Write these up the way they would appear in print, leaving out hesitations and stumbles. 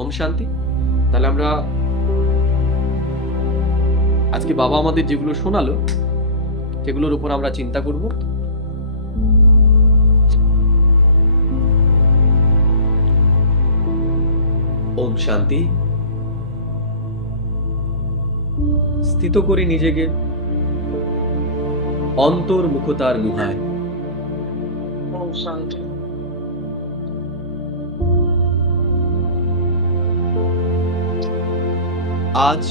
ওম শান্তি। তাহলে আমরা আজকে বাবা আমাদের যেগুলো শোনালো সেগুলোর উপর আমরা চিন্তা করব। ওম শান্তি। স্থিত করি নিজেকে অন্তর্মুখতার গুহায়। ওম শান্তি। আজ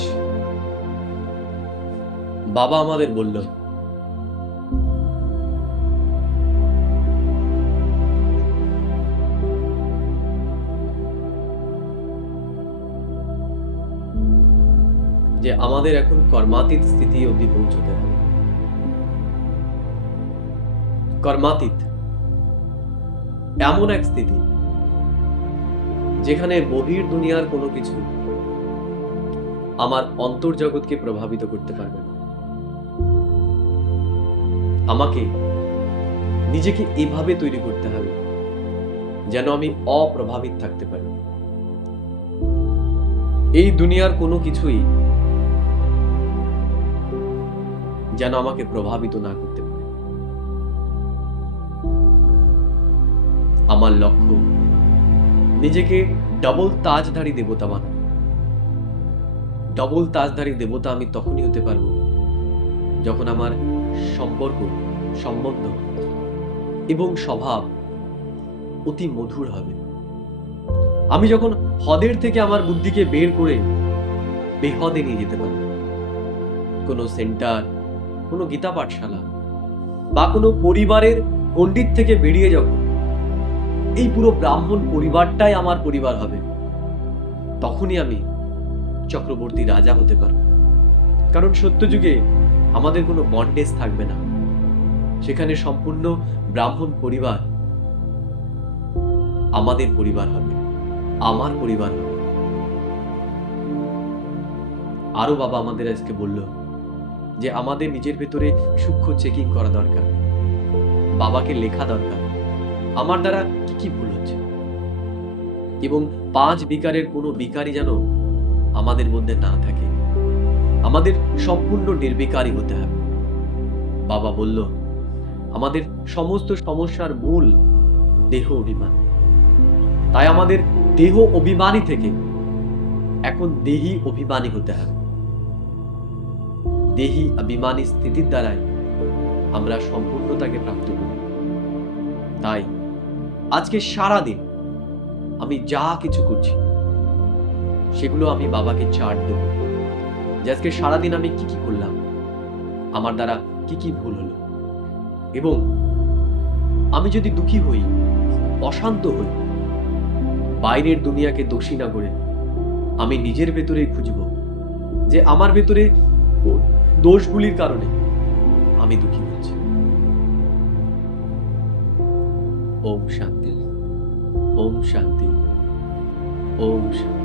বাবা আমাদের বলল যে আমাদের এখন কর্মাতীত স্থিতি অবধি পৌঁছতে হবে। কর্মাতীত এমন এক স্থিতি যেখানে বহির দুনিয়ার কোনো কিছু আমার অন্তর্জগৎকে প্রভাবিত করতে পারবে না। আমাকে নিজেকে এভাবে তৈরি করতে হবে যেন আমি অপ্রভাবিত থাকতে পারি। এই দুনিয়ার কোনো কিছুই যেন আমাকে প্রভাবিত না করতে পারে। আমার লক্ষ্য নিজেকে ডবল তাজধারী দেবতা বানানো। ডবল তাজধারী দেবতা আমি তখনই হতে পারবো যখন আমার সম্পর্ক, সম্বন্ধ এবং স্বভাব অতি মধুর হবে। আমি যখন হদের থেকে আমার বুদ্ধিকে বের করে বেহদে নিয়ে যেতে পারবো। কোনো সেন্টার, কোনো গীতা পাঠশালা বা কোনো পরিবারের পণ্ডিত থেকে বেরিয়ে যখন এই পুরো ব্রাহ্মণ পরিবারটাই আমার পরিবার হবে, তখনই আমি চক্রবর্তী রাজা হতে পারবো। কারণ সত্যযুগে আমাদের কোনো বন্ডেজ থাকবে না। সেখানে সম্পূর্ণ ব্রাহ্মণ পরিবার আমাদের পরিবার হবে, আমার পরিবার হবে। আরো বাবা আমাদের আজকে বলল যে আমাদের নিজের ভেতরে সূক্ষ্ম চেকিং করা দরকার, বাবাকে লেখা দরকার আমার দ্বারা কি কি ভুল হচ্ছে, এবং 5 বিকারের কোনো বিকারই যেন আমাদের মধ্যে না থাকে। আমাদের সম্পূর্ণ নির্বিকারী হতে হবে। বাবা বলল আমাদের সমস্ত সমস্যার মূল দেহ অভিমান। তাই আমাদের দেহ অভিমানী থেকে এখন দেহি অভিমানী হতে হবে। দেহি অভিমানী স্থিতির দ্বারাই আমরা সম্পূর্ণতাকে প্রাপ্ত করি। তাই আজকে সারা দিন আমি যা কিছু করছি সেগুলো আমি বাবাকে চার্ট দেব যে আজকে সারাদিন আমি কি কি করলাম, আমার দ্বারা কি কি ভুল হলো, এবং আমি যদি দুঃখী হই, অশান্ত হই, বাইরের দুনিয়াকে দোষী না করে আমি নিজের ভেতরেই খুঁজব যে আমার ভেতরে দোষগুলির কারণে আমি দুঃখী হচ্ছি। ওম শান্তি, ওম শান্তি, ওম শান্তি।